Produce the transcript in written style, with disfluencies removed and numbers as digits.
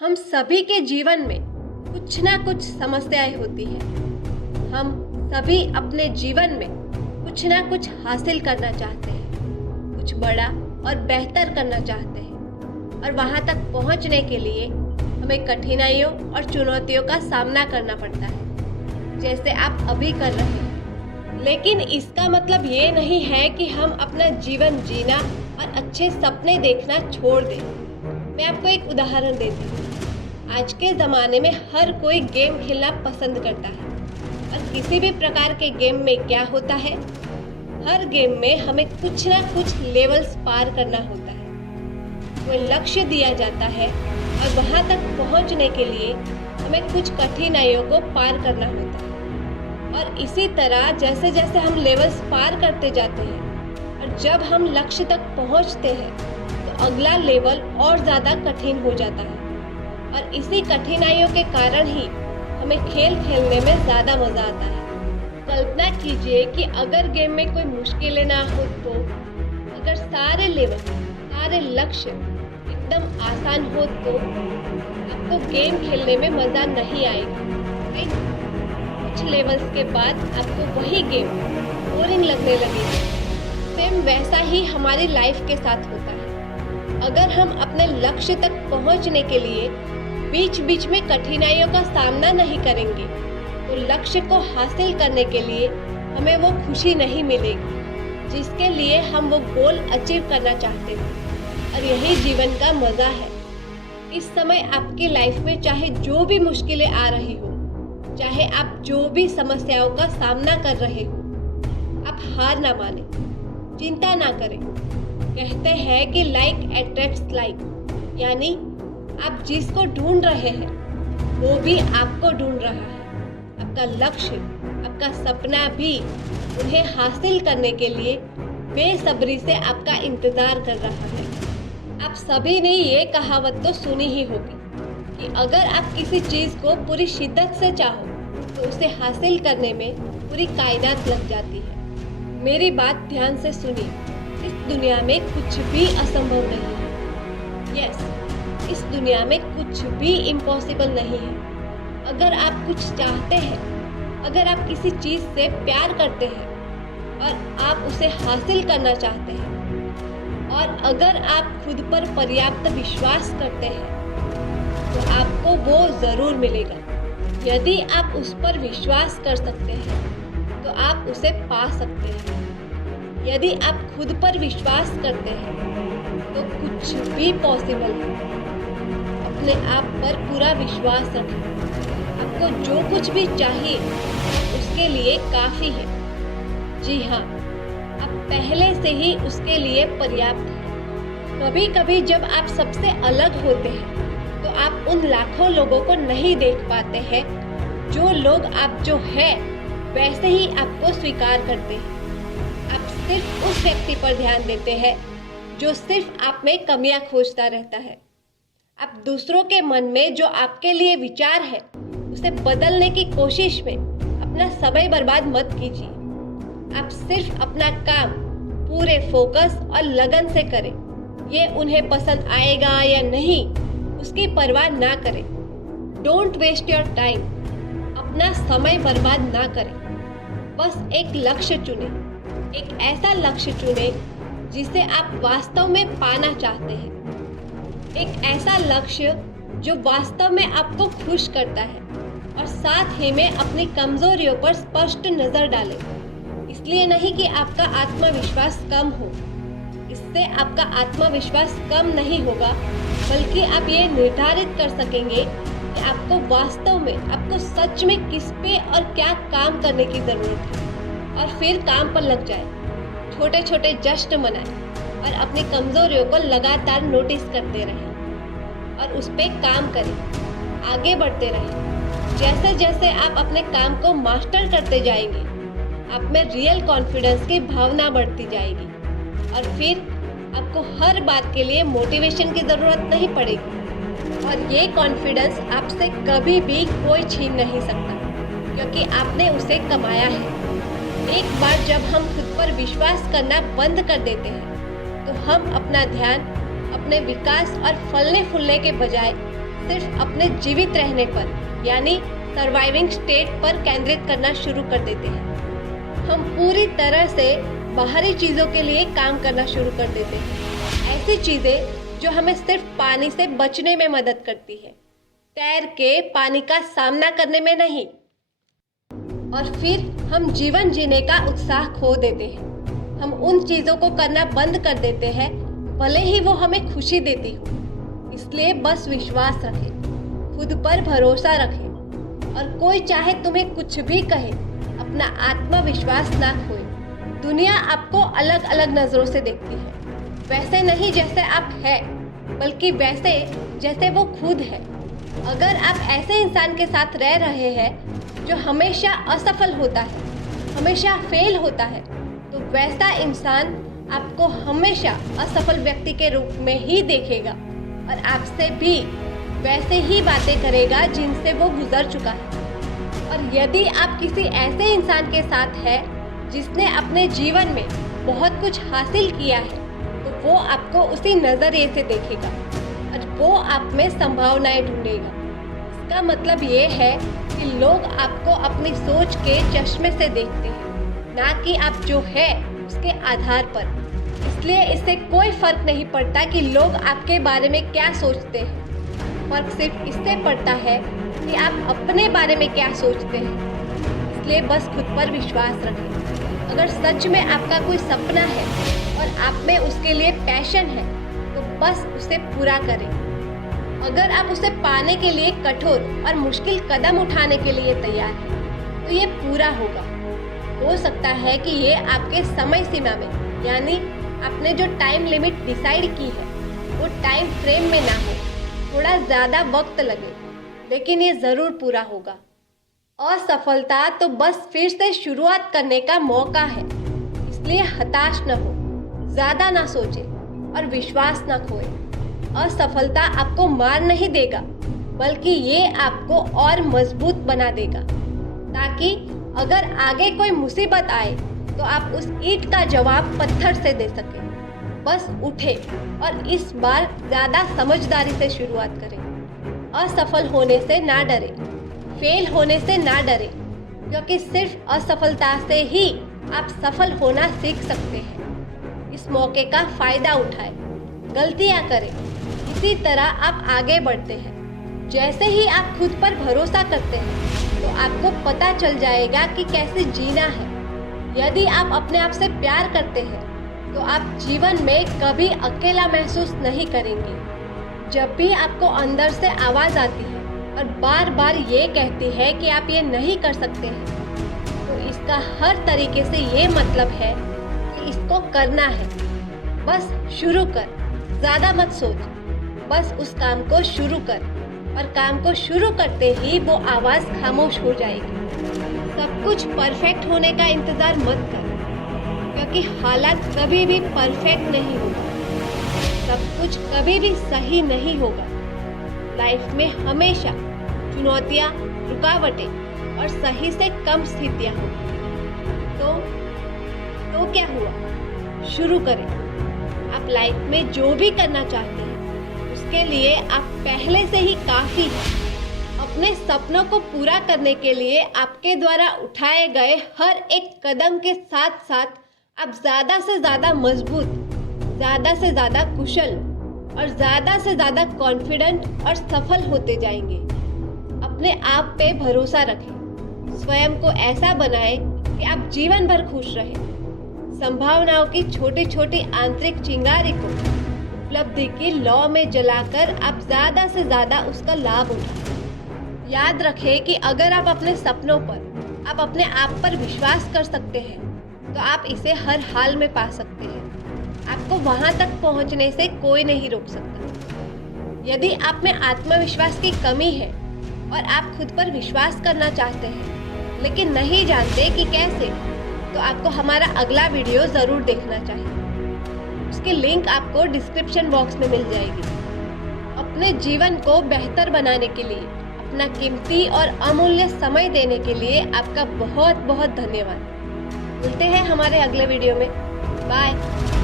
हम सभी के जीवन में कुछ ना कुछ समस्याएं होती हैं। हम सभी अपने जीवन में कुछ ना कुछ हासिल करना चाहते हैं, कुछ बड़ा और बेहतर करना चाहते हैं और वहाँ तक पहुँचने के लिए हमें कठिनाइयों और चुनौतियों का सामना करना पड़ता है, जैसे आप अभी कर रहे हैं। लेकिन इसका मतलब ये नहीं है कि हम अपना जीवन जीना और अच्छे सपने देखना छोड़ दें। मैं आपको एक उदाहरण देती हूँ। आज के ज़माने में हर कोई गेम खेलना पसंद करता है और किसी भी प्रकार के गेम में क्या होता है, हर गेम में हमें कुछ ना कुछ लेवल्स पार करना होता है। कोई लक्ष्य दिया जाता है और वहाँ तक पहुँचने के लिए हमें कुछ कठिनाइयों को पार करना होता है। और इसी तरह जैसे जैसे हम लेवल्स पार करते जाते हैं और जब हम लक्ष्य तक पहुँचते हैं तो अगला लेवल और ज़्यादा कठिन हो जाता है। और इसी कठिनाइयों के कारण ही हमें खेल खेलने में ज़्यादा मज़ा आता है। कल्पना कीजिए कि अगर गेम में कोई मुश्किलें ना हो तो, अगर सारे लेवल, सारे लक्ष्य एकदम आसान हो तो आपको गेम खेलने में मज़ा नहीं आएगा, राइट? कुछ लेवल्स के बाद आपको वही गेम बोरिंग लगने लगेगा। सेम वैसा ही हमारी लाइफ के साथ होता है। अगर हम अपने लक्ष्य तक पहुंचने के लिए बीच बीच में कठिनाइयों का सामना नहीं करेंगे तो लक्ष्य को हासिल करने के लिए हमें वो खुशी नहीं मिलेगी जिसके लिए हम वो गोल अचीव करना चाहते हैं। और यही जीवन का मज़ा है। इस समय आपकी लाइफ में चाहे जो भी मुश्किलें आ रही हो, चाहे आप जो भी समस्याओं का सामना कर रहे हो, आप हार ना माने, चिंता ना करें। कहते हैं कि लाइक अट्रैक्ट्स लाइक, यानी आप जिसको ढूंढ रहे हैं वो भी आपको ढूंढ रहा है। आपका लक्ष्य, आपका सपना भी उन्हें हासिल करने के लिए बेसब्री से आपका इंतज़ार कर रहा है। आप सभी ने ये कहावत तो सुनी ही होगी कि अगर आप किसी चीज़ को पूरी शिद्दत से चाहो तो उसे हासिल करने में पूरी कायनात लग जाती है। मेरी बात ध्यान से सुनिए। इस दुनिया में कुछ भी असंभव नहीं है। यस, इस दुनिया में कुछ भी इम्पॉसिबल नहीं है। अगर आप कुछ चाहते हैं, अगर आप किसी चीज़ से प्यार करते हैं और आप उसे हासिल करना चाहते हैं और अगर आप खुद पर पर्याप्त विश्वास करते हैं तो आपको वो ज़रूर मिलेगा। यदि आप उस पर विश्वास कर सकते हैं तो आप उसे पा सकते हैं। यदि आप खुद पर विश्वास करते हैं तो कुछ भी पॉसिबल है। अपने आप पर पूरा विश्वास रखें। आपको जो कुछ भी चाहिए उसके लिए काफ़ी है। जी हाँ, आप पहले से ही उसके लिए पर्याप्त हैं। कभी कभी जब आप सबसे अलग होते हैं तो आप उन लाखों लोगों को नहीं देख पाते हैं जो लोग आप जो है वैसे ही आपको स्वीकार करते हैं। आप सिर्फ उस व्यक्ति पर ध्यान देते हैं जो सिर्फ आप में कमियां खोजता रहता है। आप दूसरों के मन में जो आपके लिए विचार है उसे बदलने की कोशिश में अपना समय बर्बाद मत कीजिए। आप सिर्फ अपना काम पूरे फोकस और लगन से करें। ये उन्हें पसंद आएगा या नहीं उसकी परवाह ना करें। Don't waste your time. अपना समय बर्बाद ना करें। बस एक लक्ष्य चुनें। एक ऐसा लक्ष्य चुनें जिसे आप वास्तव में पाना चाहते हैं। एक ऐसा लक्ष्य जो वास्तव में आपको खुश करता है और साथ ही में अपनी कमजोरियों पर स्पष्ट नजर डाले। इसलिए नहीं कि आपका आत्मविश्वास कम हो, इससे आपका आत्मविश्वास कम नहीं होगा, बल्कि आप ये निर्धारित कर सकेंगे कि आपको वास्तव में, आपको सच में किस पे और क्या काम करने की ज़रूरत है और फिर काम पर लग जाए। छोटे छोटे जश्न मनाएं और अपनी कमजोरियों को लगातार नोटिस करते रहें और उस पर काम करें। आगे बढ़ते रहें। जैसे जैसे आप अपने काम को मास्टर करते जाएंगे आप में रियल कॉन्फिडेंस की भावना बढ़ती जाएगी और फिर आपको हर बात के लिए मोटिवेशन की ज़रूरत नहीं पड़ेगी। और ये कॉन्फिडेंस आपसे कभी भी कोई छीन नहीं सकता क्योंकि आपने उसे कमाया है। एक बार जब हम खुद पर विश्वास करना बंद कर देते हैं तो हम अपना ध्यान अपने विकास और फलने फूलने के बजाय सिर्फ अपने जीवित रहने पर यानी सर्वाइविंग स्टेट पर केंद्रित करना शुरू कर देते हैं। हम पूरी तरह से बाहरी चीज़ों के लिए काम करना शुरू कर देते हैं, ऐसी चीज़ें जो हमें सिर्फ पानी से बचने में मदद करती है, तैर के पानी का सामना करने में नहीं। और फिर हम जीवन जीने का उत्साह खो देते हैं। हम उन चीज़ों को करना बंद कर देते हैं भले ही वो हमें खुशी देती हो। इसलिए बस विश्वास रखें, खुद पर भरोसा रखें और कोई चाहे तुम्हें कुछ भी कहे, अपना आत्मविश्वास ना खोए। दुनिया आपको अलग अलग नज़रों से देखती है, वैसे नहीं जैसे आप हैं, बल्कि वैसे जैसे वो खुद है। अगर आप ऐसे इंसान के साथ रह रहे हैं जो हमेशा असफल होता है, हमेशा फेल होता है, तो वैसा इंसान आपको हमेशा असफल व्यक्ति के रूप में ही देखेगा और आपसे भी वैसे ही बातें करेगा जिनसे वो गुजर चुका है। और यदि आप किसी ऐसे इंसान के साथ हैं जिसने अपने जीवन में बहुत कुछ हासिल किया है, तो वो आपको उसी नज़रिए से देखेगा और वो आप में संभावनाएं ढूंढेगा। इसका मतलब ये है कि लोग आपको अपनी सोच के चश्मे से देखते हैं, ना कि आप जो है उसके आधार पर। इसलिए इससे कोई फर्क नहीं पड़ता कि लोग आपके बारे में क्या सोचते हैं। फर्क सिर्फ इससे पड़ता है कि आप अपने बारे में क्या सोचते हैं। इसलिए बस खुद पर विश्वास रखें। अगर सच में आपका कोई सपना है और आप में उसके लिए पैशन है, तो बस उसे पूरा करें। अगर आप उसे पाने के लिए कठोर और मुश्किल कदम उठाने के लिए तैयार हैं, तो ये पूरा होगा। हो सकता है कि ये आपके समय सीमा में, यानी आपने जो टाइम लिमिट डिसाइड की है, वो टाइम फ्रेम में ना हो, थोड़ा ज़्यादा वक्त लगे, लेकिन ये ज़रूर पूरा होगा। असफलता तो बस फिर से शुरुआत करने का मौका है। इसलिए हताश न हो, ज़्यादा ना सोचें और विश्वास न खोएं। असफलता आपको मार नहीं देगा, बल्कि ये आपको और मजबूत बना देगा, ताकि अगर आगे कोई मुसीबत आए तो आप उस ईंट का जवाब पत्थर से दे सकें। बस उठे और इस बार ज़्यादा समझदारी से शुरुआत करें। असफल होने से ना डरें, फेल होने से ना डरें, क्योंकि सिर्फ असफलता से ही आप सफल होना सीख सकते हैं। इस मौके का फ़ायदा उठाएं, गलतियां करें, इसी तरह आप आगे बढ़ते हैं। जैसे ही आप खुद पर भरोसा करते हैं, तो आपको पता चल जाएगा कि कैसे जीना है। यदि आप अपने आप से प्यार करते हैं, तो आप जीवन में कभी अकेला महसूस नहीं करेंगे। जब भी आपको अंदर से आवाज़ आती है और बार बार ये कहती है कि आप ये नहीं कर सकते हैं, तो इसका हर तरीके से ये मतलब है कि इसको करना है। बस शुरू कर, ज़्यादा मत सोच, बस उस काम को शुरू कर और काम को शुरू करते ही वो आवाज़ खामोश हो जाएगी। सब कुछ परफेक्ट होने का इंतज़ार मत कर, क्योंकि हालात कभी भी परफेक्ट नहीं होगा। सब कुछ कभी भी सही नहीं होगा। लाइफ में हमेशा चुनौतियाँ, रुकावटें और सही से कम स्थितियाँ होंगी। तो क्या हुआ? शुरू करें। आप लाइफ में जो भी करना चाहते हैं, उसके लिए आप पहले से ही काफ़ी हैं। अपने सपनों को पूरा करने के लिए आपके द्वारा उठाए गए हर एक कदम के साथ साथ आप ज़्यादा से ज़्यादा मजबूत, ज़्यादा से ज़्यादा कुशल और ज़्यादा से ज़्यादा कॉन्फिडेंट और सफल होते जाएंगे। अपने आप पे भरोसा रखें, स्वयं को ऐसा बनाएं कि आप जीवन भर खुश रहें। संभावनाओं की छोटी छोटी आंतरिक चिंगारी को उपलब्धि की लौ में जलाकर आप ज़्यादा से ज़्यादा उसका लाभ उठाएं। याद रखें कि अगर आप अपने सपनों पर, आप अपने आप पर विश्वास कर सकते हैं, तो आप इसे हर हाल में पा सकते हैं। आपको वहाँ तक पहुँचने से कोई नहीं रोक सकता। यदि आप में आत्मविश्वास की कमी है और आप खुद पर विश्वास करना चाहते हैं, लेकिन नहीं जानते कि कैसे, तो आपको हमारा अगला वीडियो ज़रूर देखना चाहिए। उसकी लिंक आपको डिस्क्रिप्शन बॉक्स में मिल जाएगी। अपने जीवन को बेहतर बनाने के लिए, अपना कीमती और अमूल्य समय देने के लिए आपका बहुत बहुत धन्यवाद। मिलते हैं हमारे अगले वीडियो में। बाय।